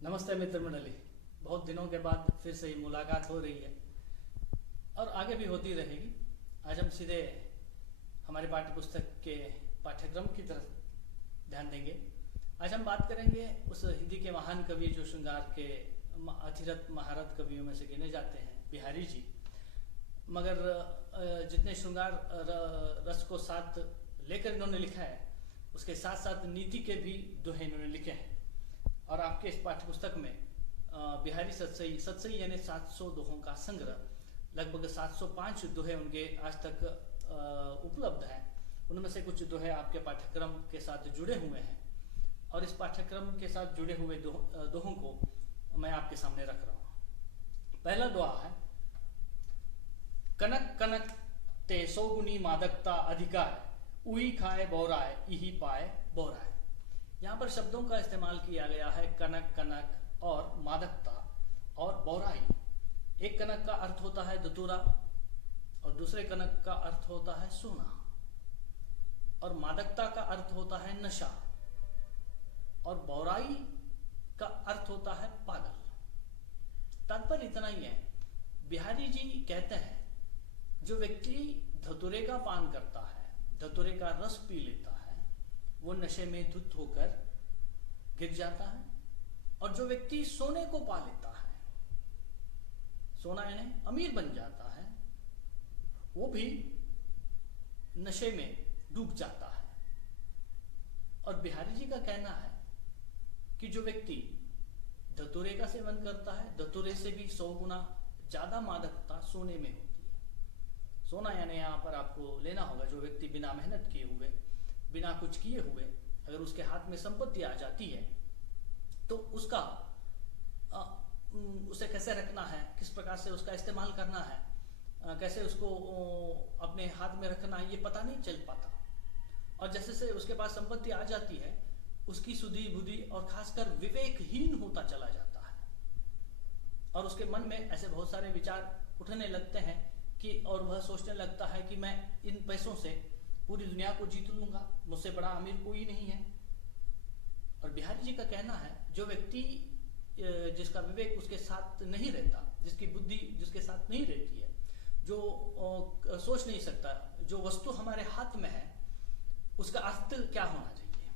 नमस्ते मित्र मंडली। बहुत दिनों के बाद फिर से ही मुलाकात हो रही है और आगे भी होती रहेगी। आज हम सीधे हमारे पाठ्य पुस्तक के पाठ्यक्रम की तरफ ध्यान देंगे। आज हम बात करेंगे उस हिंदी के महान कवि जो श्रृंगार के अथिरथ महारथ कवियों में से गिने जाते हैं, बिहारी जी। मगर जितने श्रृंगार रस को साथ लेकर इन्होंने लिखा है, उसके साथ साथ नीति के भी दोहे इन्होंने लिखे हैं। और आपके इस पाठ्य पुस्तक में बिहारी सतसई यानी 700 दोहों का संग्रह, लगभग 705 दोहे उनके आज तक उपलब्ध हैं। उनमें से कुछ दोहे आपके पाठ्यक्रम के साथ जुड़े हुए हैं और इस पाठ्यक्रम के साथ जुड़े हुए दोहों को मैं आपके सामने रख रहा हूँ। पहला दोहा है, कनक कनक ते सौगुनी मादकता अधिकार, उई खाए बौराए इही पाए बौराए। यहाँ पर शब्दों का इस्तेमाल किया गया है, कनक कनक और मादकता और बौराई। एक कनक का अर्थ होता है धतूरा और दूसरे कनक का अर्थ होता है सोना, और मादकता का अर्थ होता है नशा, और बौराई का अर्थ होता है पागल। तात्पर्य इतना ही है, बिहारी जी कहते हैं जो व्यक्ति धतूरे का पान करता है, धतूरे का रस पी लेता है, वो नशे में धुत होकर गिर जाता है। और जो व्यक्ति सोने को पा लेता है, सोना यानी अमीर बन जाता है, वो भी नशे में डूब जाता है। और बिहारी जी का कहना है कि जो व्यक्ति धतूरे का सेवन करता है, धतूरे से भी 100 गुना ज्यादा मादकता सोने में होती है। सोना यानी यहाँ पर आपको लेना होगा जो व्यक्ति बिना मेहनत किए हुए, बिना कुछ किए हुए अगर उसके हाथ में संपत्ति आ जाती है तो उसका उसे कैसे रखना है, किस प्रकार से उसका इस्तेमाल करना है, कैसे उसको अपने हाथ में रखना है, ये पता नहीं चल पाता। और जैसे से उसके पास संपत्ति आ जाती है, उसकी सुधी बुद्धि और खासकर विवेकहीन होता चला जाता है और उसके मन में ऐसे बहुत सारे विचार उठने लगते हैं कि और वह सोचने लगता है कि मैं इन पैसों से पूरी दुनिया को जीत लूंगा, मुझसे बड़ा अमीर कोई नहीं है। और बिहारी जी का कहना है जो व्यक्ति जिसका विवेक उसके साथ नहीं रहता, जिसकी बुद्धि जिसके साथ नहीं रहती है, जो सोच नहीं सकता, जो वस्तु हमारे हाथ में है उसका अर्थ क्या होना चाहिए,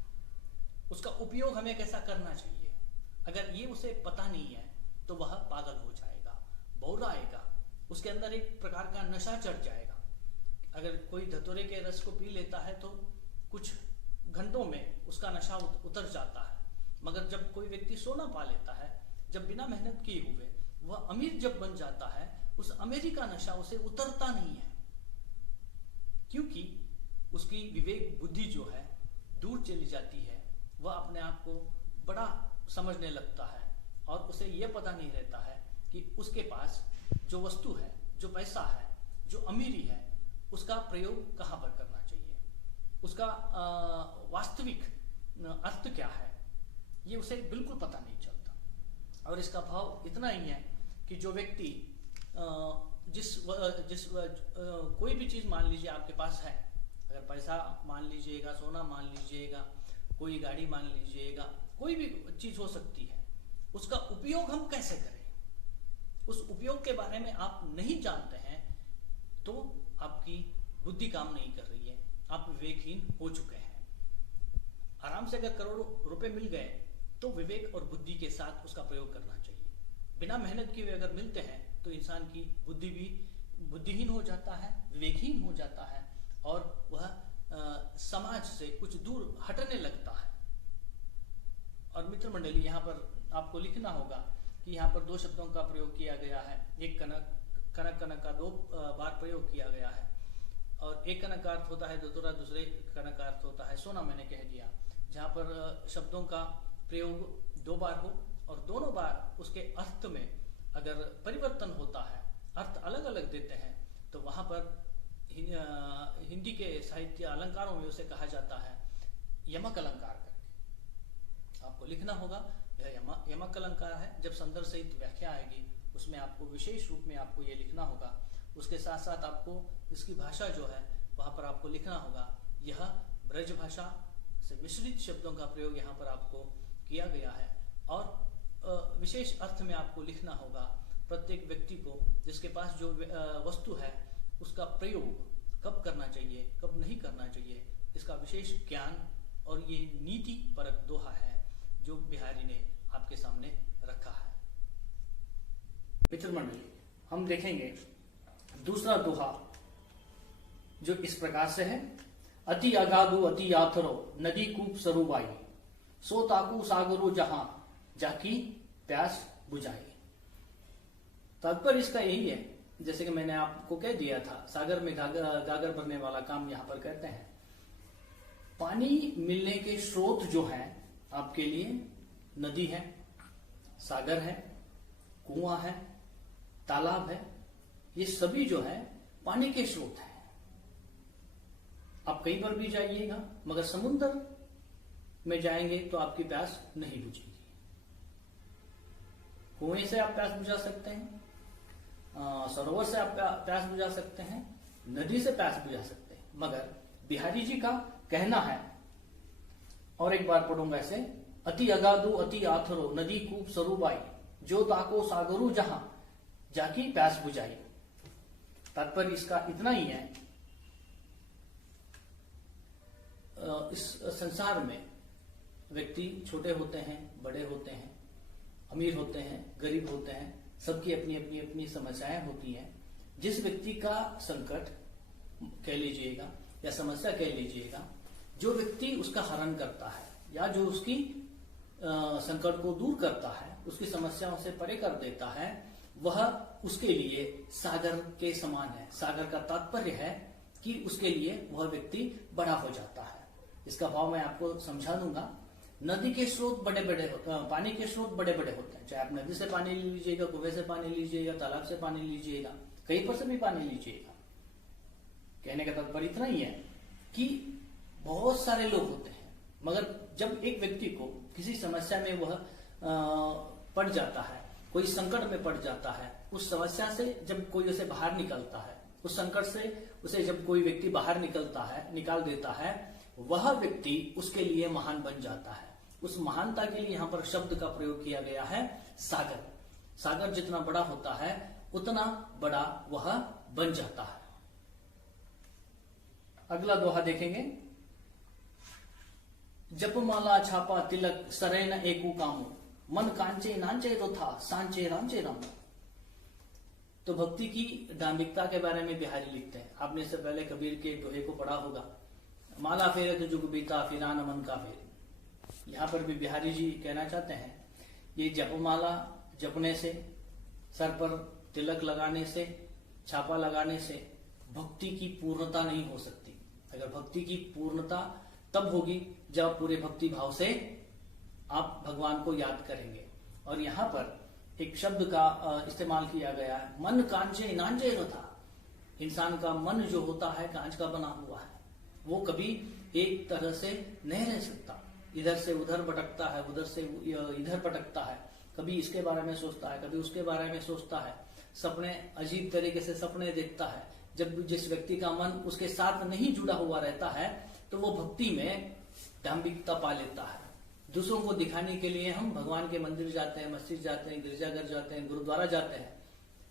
उसका उपयोग हमें कैसा करना चाहिए, अगर ये उसे पता नहीं है तो वह पागल हो जाएगा, बौराएगा, उसके अंदर एक प्रकार का नशा चढ़ जाएगा। अगर कोई धतूरे के रस को पी लेता है तो कुछ घंटों में उसका नशा उतर जाता है, मगर जब कोई व्यक्ति सोना पा लेता है, जब बिना मेहनत किए हुए वह अमीर जब बन जाता है, उस अमीरी का नशा उसे उतरता नहीं है, क्योंकि उसकी विवेक बुद्धि जो है दूर चली जाती है। वह अपने आप को बड़ा समझने लगता है और उसे यह पता नहीं रहता है कि उसके पास जो वस्तु है, जो पैसा है, जो अमीरी है, उसका प्रयोग कहाँ पर करना चाहिए, उसका वास्तविक अर्थ क्या है, ये उसे बिल्कुल पता नहीं चलता। और इसका भाव इतना ही है कि जो व्यक्ति कोई भी चीज मान लीजिए आपके पास है, अगर पैसा मान लीजिएगा, सोना मान लीजिएगा, कोई गाड़ी मान लीजिएगा, कोई भी चीज हो सकती है, उसका उपयोग हम कैसे करें, उस उपयोग के बारे में आप नहीं जानते हैं तो आपकी बुद्धि काम नहीं कर रही है, आप विवेकहीन हो चुके हैं। आराम से अगर करोड़ों रुपए मिल गए तो विवेक और बुद्धि के साथ उसका प्रयोग करना चाहिए। बिना मेहनत किए अगर मिलते हैं तो इंसान की बुद्धि भी बुद्धिहीन हो जाता है, विवेकहीन हो जाता है और वह समाज से कुछ दूर हटने लगता है। और मित्र मंडली, यहाँ पर आपको लिखना होगा कि यहाँ पर 2 शब्दों का प्रयोग किया गया है। एक कनक कनक का 2 बार प्रयोग किया गया है और एक कनक का अर्थ होता है धतूरा, दूसरे कनक का अर्थ होता है सोना, मैंने कह दिया। जहाँ पर शब्दों का प्रयोग 2 बार हो और दोनों बार उसके अर्थ में अगर परिवर्तन होता है, अर्थ अलग अलग देते हैं, तो वहाँ पर हिंदी के साहित्य अलंकारों में उसे कहा जाता है यमक अलंकार करके। आपको लिखना होगा यह यमक अलंकार है। जब संदर्भ सहित व्याख्या आएगी उसमें आपको विशेष रूप में आपको ये लिखना होगा। उसके साथ साथ आपको इसकी भाषा जो है वहां पर आपको लिखना होगा, यह ब्रज भाषा से मिश्रित शब्दों का प्रयोग यहाँ पर आपको किया गया है। और विशेष अर्थ में आपको लिखना होगा। प्रत्येक व्यक्ति को जिसके पास जो वस्तु है उसका प्रयोग कब करना चाहिए, कब नहीं करना चाहिए, इसका विशेष ज्ञान और ये नीति परक दोहा है जो बिहारी ने आपके सामने रखा है। मित्र मंडली, हम देखेंगे दूसरा दोहा जो इस प्रकार से है। अति अगाधु अति आथरो नदी कूप सरुबाई, सो ताकू सागरो जहां जाकी प्यास बुझाई। तात्पर्य इसका यही है, जैसे कि मैंने आपको कह दिया था, सागर में गागर भरने वाला काम यहां पर कहते हैं। पानी मिलने के स्रोत जो हैं आपके लिए नदी है, सागर है, कुआं है, तालाब है, ये सभी जो है पानी के स्रोत हैं। आप कहीं पर भी जाइएगा मगर समुद्र में जाएंगे तो आपकी प्यास नहीं बुझेगी। कुएं से आप प्यास बुझा सकते हैं, सरोवर से आप प्यास बुझा सकते हैं, नदी से प्यास बुझा सकते हैं, मगर बिहारी जी का कहना है, और एक बार पढ़ूंगा इसे, अति अगाधु अति आथरो नदी कूप सरुबाई, जो ताको सागरू जहां जाकी प्यास बुझाई। तात्पर्य इसका इतना ही है, इस संसार में व्यक्ति छोटे होते हैं, बड़े होते हैं, अमीर होते हैं, गरीब होते हैं, सबकी अपनी अपनी अपनी समस्याएं होती हैं। जिस व्यक्ति का संकट कह लीजिएगा या समस्या कह लीजिएगा, जो व्यक्ति उसका हरण करता है या जो उसकी संकट को दूर करता है, उसकी समस्याओं से परे कर देता है, वह उसके लिए सागर के समान है। सागर का तात्पर्य है कि उसके लिए वह व्यक्ति बड़ा हो जाता है। इसका भाव मैं आपको समझा दूंगा। नदी के स्रोत बड़े बड़े पानी के स्रोत बड़े बड़े होते हैं, चाहे आप नदी से पानी लीजिएगा, कुएं से पानी लीजिएगा, तालाब से पानी लीजिएगा, कहीं पर से भी पानी लीजिएगा। कहने का तात्पर्य इतना ही है कि बहुत सारे लोग होते हैं, मगर जब एक व्यक्ति को किसी समस्या में वह पड़ जाता है, कोई संकट में पड़ जाता है, उस समस्या से जब कोई उसे बाहर निकलता है, उस संकट से उसे जब कोई व्यक्ति बाहर निकाल देता है, वह व्यक्ति उसके लिए महान बन जाता है। उस महानता के लिए यहाँ पर शब्द का प्रयोग किया गया है सागर। सागर जितना बड़ा होता है उतना बड़ा वह बन जाता है। अगला दोहा देखेंगे, जपमाला छापा तिलक सरे न एकू कामो, मन कांचे नांचे तो था सांचे रांचे रामो। तो भक्ति की दाम्भिकता के बारे में बिहारी लिखते हैं। आपने इससे पहले कबीर के दोहे को पढ़ा होगा, माला फेरे तो जुग बीता फिरा न मन का फेर। यहाँ पर भी बिहारी जी कहना चाहते हैं, ये जपमाला जपने से, सर पर तिलक लगाने से, छापा लगाने से भक्ति की पूर्णता नहीं हो सकती। अगर भक्ति की पूर्णता तब होगी जब आप पूरे भक्ति भाव से आप भगवान को याद करेंगे। और यहाँ पर एक शब्द का इस्तेमाल किया गया है, मन कांचे नांचे था। इंसान का मन जो होता है कांच का बना हुआ है, वो कभी एक तरह से नहीं रह सकता, इधर से उधर भटकता है, उधर से इधर भटकता है, कभी इसके बारे में सोचता है, कभी उसके बारे में सोचता है, सपने अजीब तरीके से सपने देखता है। जब जिस व्यक्ति का मन उसके साथ नहीं जुड़ा हुआ रहता है तो वो भक्ति में दाम्भिकता पा लेता है। दूसरों को दिखाने के लिए हम भगवान के मंदिर जाते हैं, मस्जिद जाते हैं, गिरजाघर जाते हैं, गुरुद्वारा जाते हैं,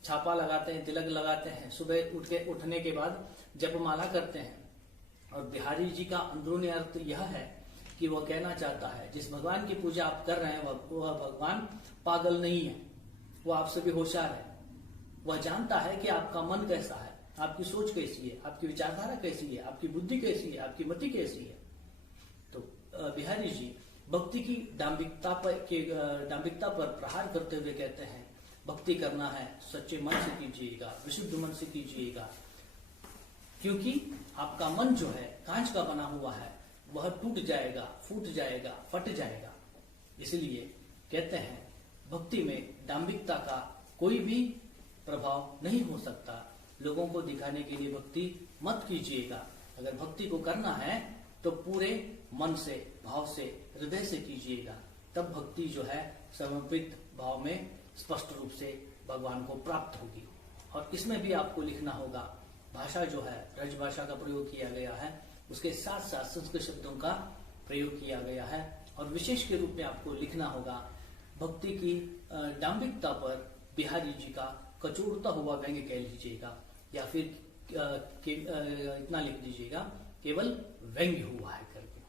छापा लगाते हैं, तिलक लगाते हैं, सुबह उठने के बाद जपमाला करते हैं। और बिहारी जी का अंदरूनी अर्थ यह है कि वह कहना चाहता है, जिस भगवान की पूजा आप कर रहे हैं वह भगवान पागल नहीं है, वह आपसे भी होशियार है। वह जानता है कि आपका मन कैसा है, आपकी सोच कैसी है, आपकी विचारधारा कैसी है, आपकी बुद्धि कैसी है, आपकी मति कैसी है। तो बिहारी जी भक्ति की दाम्भिकता पर प्रहार करते हुए कहते हैं, भक्ति करना है सच्चे मन से कीजिएगा, विशुद्ध मन से कीजिएगा, क्योंकि आपका मन जो है कांच का बना हुआ है, वह टूट जाएगा, फूट जाएगा, फट जाएगा। इसलिए कहते हैं भक्ति में दाम्भिकता का कोई भी प्रभाव नहीं हो सकता। लोगों को दिखाने के लिए भक्ति मत कीजिएगा। अगर भक्ति को करना है तो पूरे मन से, भाव से, हृदय से कीजिएगा, तब भक्ति जो है समर्पित भाव में स्पष्ट रूप से भगवान को प्राप्त होगी। और इसमें भी आपको लिखना होगा, भाषा जो है ब्रज भाषा का प्रयोग किया गया है, उसके साथ साथ संस्कृत शब्दों का प्रयोग किया गया है। और विशेष के रूप में आपको लिखना होगा, भक्ति की डांबिकता पर बिहारी जी का कचोरता हुआ व्यंग्य कह लीजिएगा, या फिर इतना लिख दीजिएगा केवल व्यंग्य हुआ है करके।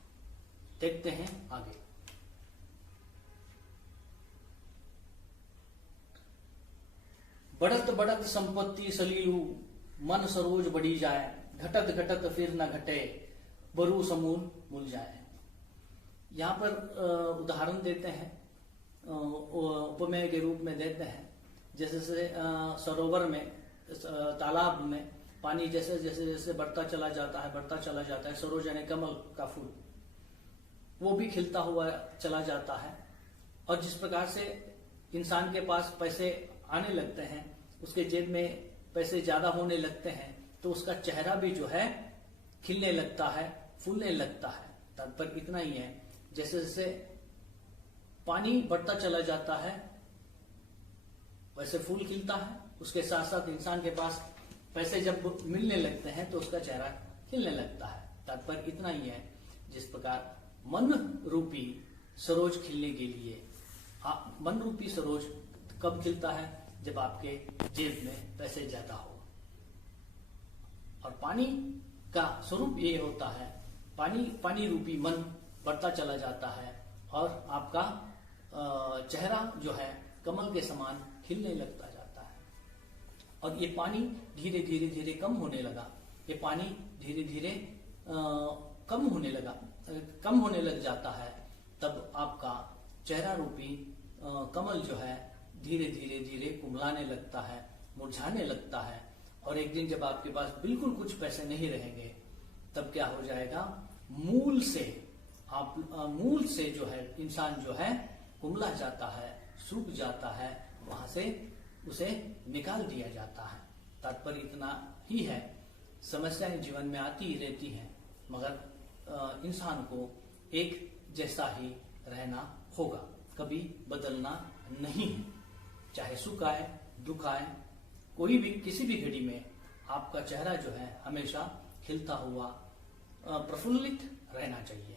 देखते हैं आगे। बढ़त बढ़त संपत्ति सलीलू, मन सरोज बढ़ी जाए, घटत घटत फिर न घटे, बरू समूल मुल जाए। यहाँ पर उदाहरण देते हैं, उपमेय के रूप में देते हैं। जैसे सरोवर में, तालाब में पानी जैसे जैसे जैसे बढ़ता चला जाता है, सरोज यानी कमल का फूल, वो भी खिलता हुआ चला जाता है। और जिस प्रकार से इंसान के पास पैसे आने लगते हैं, उसके जेब में पैसे ज्यादा होने लगते हैं, तो उसका चेहरा भी जो है खिलने लगता है, फूलने लगता है। तात्पर्य इतना ही है, जैसे जैसे पानी बढ़ता चला जाता है वैसे फूल खिलता है, उसके साथ साथ इंसान के पास पैसे जब मिलने लगते हैं तो उसका चेहरा खिलने लगता है। तात्पर्य इतना ही है, जिस प्रकार मन रूपी सरोज खिलने के लिए, मन रूपी सरोज कब खिलता है? जब आपके जेब में पैसे ज्यादा हो। और पानी का स्वरूप ये होता है, पानी रूपी मन बढ़ता चला जाता है और आपका चेहरा जो है कमल के समान खिलने लगता जाता है। और ये पानी धीरे धीरे धीरे कम होने लगा, ये पानी धीरे धीरे कम होने लग जाता है, तब आपका चेहरा रूपी कमल जो है धीरे धीरे धीरे कुमलाने लगता है, मुरझाने लगता है। और एक दिन जब आपके पास बिल्कुल कुछ पैसे नहीं रहेंगे, तब क्या हो जाएगा? मूल से जो है इंसान जो है कुमला जाता है, सूख जाता है, वहां से उसे निकाल दिया जाता है। तात्पर्य इतना ही है, समस्याएं जीवन में आती ही रहती हैं, मगर इंसान को एक जैसा ही रहना होगा, कभी बदलना नहीं है। चाहे सुख आए दुख आए, कोई भी किसी भी घड़ी में आपका चेहरा जो है हमेशा खिलता हुआ प्रफुल्लित रहना चाहिए।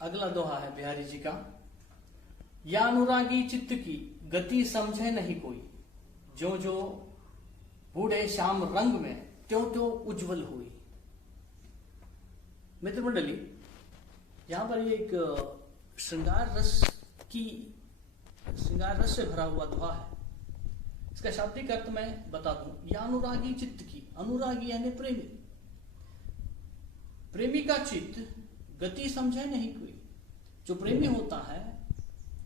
अगला दोहा है बिहारी जी का। या अनुरागी चित्त की गति समझे नहीं कोई, जो जो बूढ़े श्याम रंग में त्यों त्यों उज्जवल हुई। मित्र मंडली, यहां पर एक श्रृंगार रस से भरा हुआ दोहा है। इसका शाब्दिक अर्थ मैं बता दूं। या अनुरागी चित्त की, अनुरागी यानी प्रेमी, प्रेमी का चित्त गति समझे नहीं कोई। जो प्रेमी होता है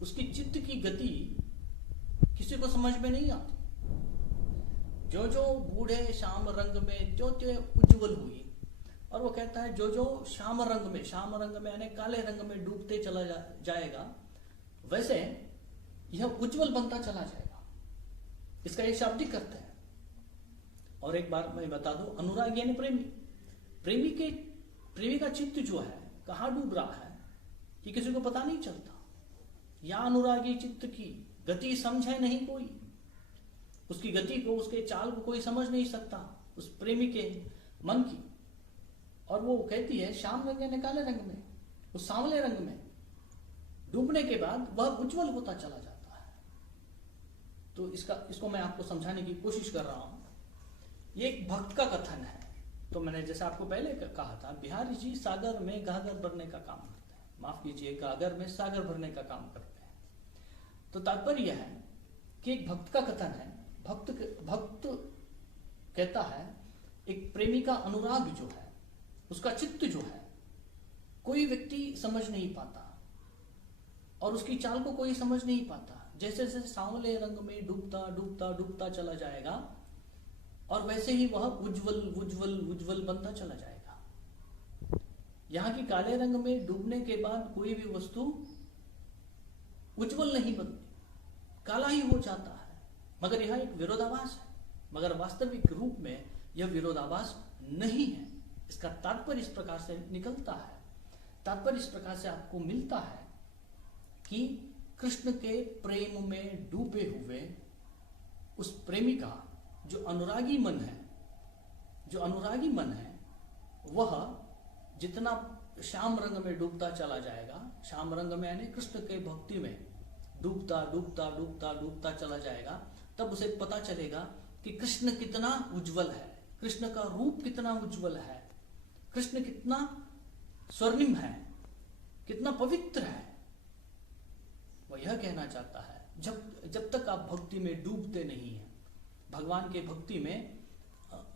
उसकी चित्त की गति किसी को समझ में नहीं आती। जो जो बूढ़े श्याम रंग में त्यों त्यों उज्जवल हुई। और वो कहता है जो जो श्याम रंग में यानी काले रंग में डूबते चला जाएगा, वैसे यह उज्जवल बनता चला जाएगा। इसका एक शाब्दिक अर्थ है। और एक बार मैं बता दूं, अनुराग यानी प्रेमी का चित्त जो है कहाँ डूब रहा है कि किसी को पता नहीं चलता। या अनुरागी चित्त की गति समझे नहीं कोई, उसकी गति को, उसके चाल को कोई समझ नहीं सकता, उस प्रेमी के मन की। और वो कहती है श्याम रंग यानी काले रंग में, उस सांवले रंग में डूबने के बाद वह उज्जवल होता चला जाता है। तो इसको मैं आपको समझाने की कोशिश कर रहा हूं। ये एक भक्त का कथन है। तो मैंने जैसे आपको पहले कहा था, बिहारी जी सागर में गागर भरने का काम करते हैं, माफ कीजिए गागर में सागर भरने का काम करते हैं। तो तात्पर्य यह है कि एक भक्त का कथन है। भक्त कहता है एक प्रेमी का अनुराग जो है, उसका चित्त जो है, कोई व्यक्ति समझ नहीं पाता और उसकी चाल को कोई समझ नहीं पाता। जैसे जैसे सांवले रंग में डूबता डूबता डूबता चला जाएगा और वैसे ही वह उज्जवल बनता चला जाएगा। यहाँ की काले रंग में डूबने के बाद कोई भी वस्तु उज्जवल नहीं बनती, काला ही हो जाता है। मगर यह एक विरोधाभास है, मगर वास्तविक रूप में यह विरोधाभास नहीं है। इसका तात्पर्य इस प्रकार से निकलता है, तात्पर्य इस प्रकार से आपको मिलता है कि कृष्ण के प्रेम में डूबे हुए उस प्रेमी का जो अनुरागी मन है, वह जितना श्याम रंग में डूबता चला जाएगा, श्याम रंग में यानी कृष्ण के भक्ति में डूबता डूबता डूबता डूबता चला जाएगा, तब उसे पता चलेगा कि कृष्ण कितना उज्जवल है, कृष्ण का रूप कितना उज्जवल है, कृष्ण कितना स्वर्णिम है, कितना पवित्र है। वह यह कहना चाहता है जब तक आप भक्ति में डूबते नहीं हैं, भगवान के भक्ति में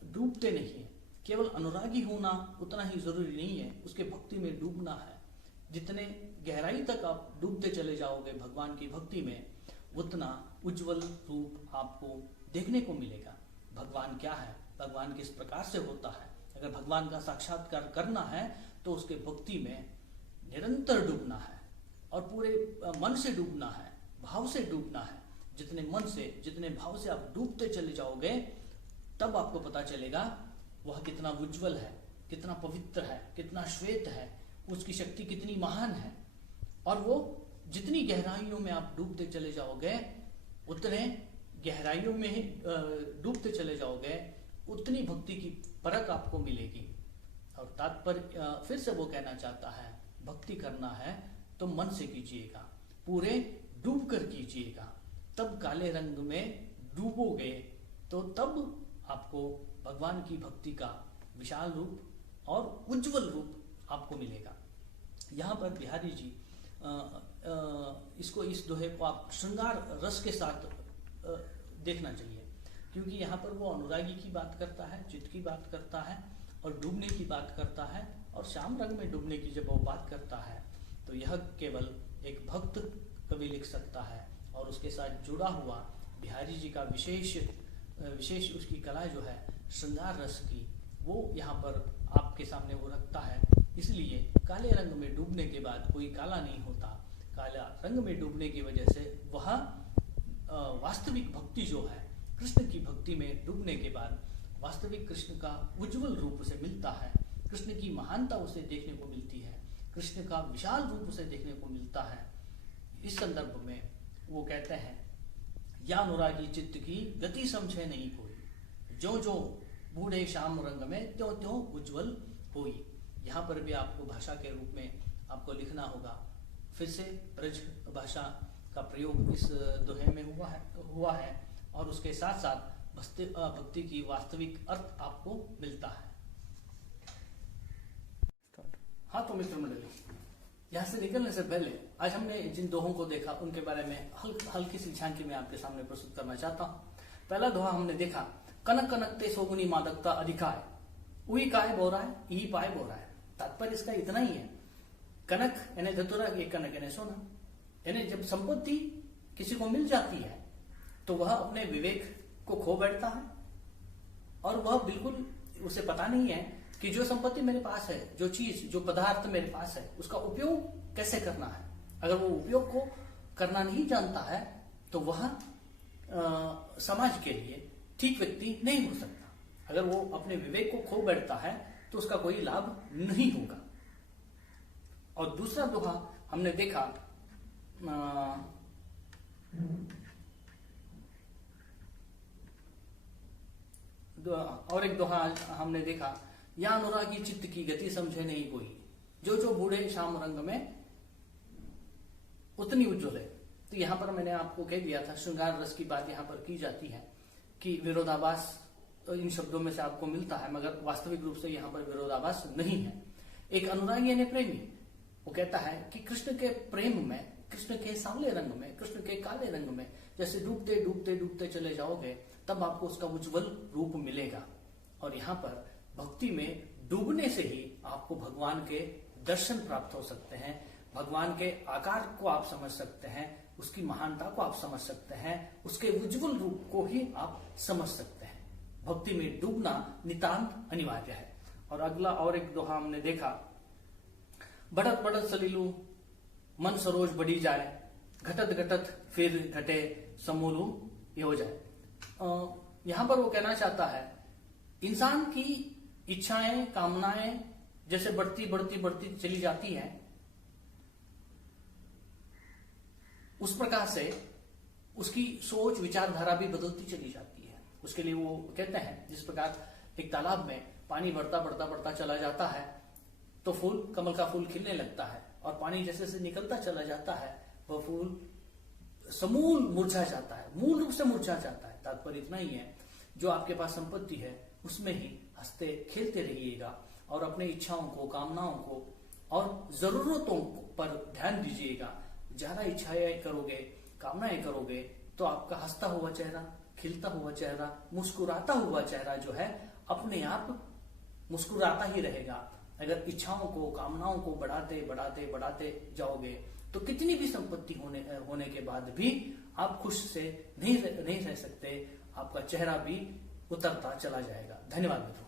डूबते नहीं है, केवल अनुरागी होना उतना ही जरूरी नहीं है, उसके भक्ति में डूबना है। जितने गहराई तक आप डूबते चले जाओगे भगवान की भक्ति में, उतना उज्जवल रूप आपको देखने को मिलेगा। भगवान क्या है, भगवान किस प्रकार से होता है। अगर भगवान का साक्षात्कार करना है तो उसके भक्ति में निरंतर डूबना है और पूरे मन से डूबना है, भाव से डूबना है। जितने मन से, जितने भाव से आप डूबते चले जाओगे, तब आपको पता चलेगा वह कितना उज्जवल है, कितना पवित्र है, कितना श्वेत है, उसकी शक्ति कितनी महान है। और वो जितनी गहराइयों में आप डूबते चले जाओगे, उतने गहराइयों में ही डूबते चले जाओगे, उतनी भक्ति की परख आपको मिलेगी। और तात्पर्य फिर से वो कहना चाहता है, भक्ति करना है तो मन से कीजिएगा, पूरे डूब कर कीजिएगा। तब काले रंग में डूबोगे तो तब आपको भगवान की भक्ति का विशाल रूप और उज्जवल रूप आपको मिलेगा। यहाँ पर बिहारी जी इस दोहे को आप श्रृंगार रस के साथ देखना चाहिए, क्योंकि यहाँ पर वो अनुरागी की बात करता है, चित्त की बात करता है और डूबने की बात करता है। और श्याम रंग में डूबने की जब वो बात करता है तो यह केवल एक भक्त कवि लिख सकता है। और उसके साथ जुड़ा हुआ बिहारी जी का विशेष उसकी कला जो है श्रृंगार रस की, वो यहाँ पर आपके सामने वो रखता है। इसलिए काले रंग में डूबने के बाद कोई काला नहीं होता। काला रंग में डूबने की वजह से वह वास्तविक भक्ति जो है, कृष्ण की भक्ति में डूबने के बाद वास्तविक कृष्ण का उज्जवल रूप उसे मिलता है, कृष्ण की महानता उसे देखने को मिलती है, कृष्ण का विशाल रूप उसे देखने को मिलता है। इस संदर्भ में वो कहते हैं, या अनुरागी चित्त की गति समझे नहीं कोई, जो जो बूढ़े श्याम रंग में त्यों त्यों उज्जवल होई। यहाँ पर भी आपको भाषा के रूप में आपको लिखना होगा। फिर से ब्रज भाषा का प्रयोग इस दोहे में हुआ है और उसके साथ साथ भक्ति की वास्तविक अर्थ आपको मिलता है। हाँ तो मित्र मंडली, यहाँ से निकलने से पहले आज हमने जिन दोहों को देखा उनके बारे में हल्की सी झांकी में आपके सामने प्रस्तुत करना चाहता हूँ। पहला दोहा हमने देखा, कनक कनकते सोगुनी मादकता अधिकाय, उई काय बोराय ई पाए बोराय। तात्पर्य इसका इतना ही है, कनक यानी धतुरा, एक कनक यानी सोना, यानी जब संपत्ति किसी को मिल जाती है तो वह अपने विवेक को खो बैठता है और वह बिल्कुल उसे पता नहीं है कि जो संपत्ति मेरे पास है, जो चीज, जो पदार्थ मेरे पास है, उसका उपयोग कैसे करना है। अगर वो उपयोग को करना नहीं जानता है तो वह समाज के लिए ठीक व्यक्ति नहीं हो सकता। अगर वो अपने विवेक को खो बैठता है तो उसका कोई लाभ नहीं होगा। और दूसरा दोहा हमने देखा, और एक दोहा हमने देखा, या अनुरागी चित्त की गति समझे नहीं कोई, जो जो बूढ़े श्याम रंग में उतनी उज्जवल है। तो यहाँ पर मैंने आपको कह दिया था, श्रृंगार रस की बात यहाँ पर की जाती है कि विरोधाभास इन शब्दों में से आपको मिलता है, मगर वास्तविक रूप से यहाँ पर विरोधाभास नहीं है। एक अनुरागी यानी प्रेमी, वो कहता है कि कृष्ण के प्रेम में, कृष्ण के सांवले रंग में, कृष्ण के काले रंग में जैसे डूबते डूबते डूबते चले जाओगे, तब आपको उसका उज्जवल रूप मिलेगा। और यहाँ पर भक्ति में डूबने से ही आपको भगवान के दर्शन प्राप्त हो सकते हैं, भगवान के आकार को आप समझ सकते हैं, उसकी महानता को आप समझ सकते हैं, उसके उज्जवल रूप को ही आप समझ सकते हैं। भक्ति में डूबना नितांत अनिवार्य है। और अगला और एक दोहा हमने देखा, बढ़त बढ़त सलीलू मन सरोज बढ़ी जाए, घटत घटत फिर घटे समूलू ये हो जाए। यहां पर वो कहना चाहता है, इंसान की इच्छाएं, कामनाएं जैसे बढ़ती बढ़ती बढ़ती चली जाती हैं, उस प्रकार से उसकी सोच विचारधारा भी बदलती चली जाती है। उसके लिए वो कहते हैं, जिस प्रकार एक तालाब में पानी बढ़ता बढ़ता बढ़ता चला जाता है, तो फूल, कमल का फूल खिलने लगता है, और पानी जैसे जैसे निकलता चला जाता है वह फूल समूल मुरझा जाता है, मूल रूप से मुरझा जाता है। तात्पर्य इतना ही है, जो आपके पास संपत्ति है उसमें ही हंसते खेलते रहिएगा और अपने इच्छाओं को, कामनाओं को और जरूरतों पर ध्यान दीजिएगा। ज्यादा इच्छाएं करोगे, कामनाएं करोगे तो आपका हंसता हुआ चेहरा, खिलता हुआ चेहरा, मुस्कुराता हुआ चेहरा जो है अपने आप मुस्कुराता ही रहेगा। अगर इच्छाओं को, कामनाओं को बढ़ाते बढ़ाते बढ़ाते जाओगे तो कितनी भी संपत्ति होने के बाद भी आप खुश से नहीं रह सकते, आपका चेहरा भी उतरता चला जाएगा। धन्यवाद मित्रों।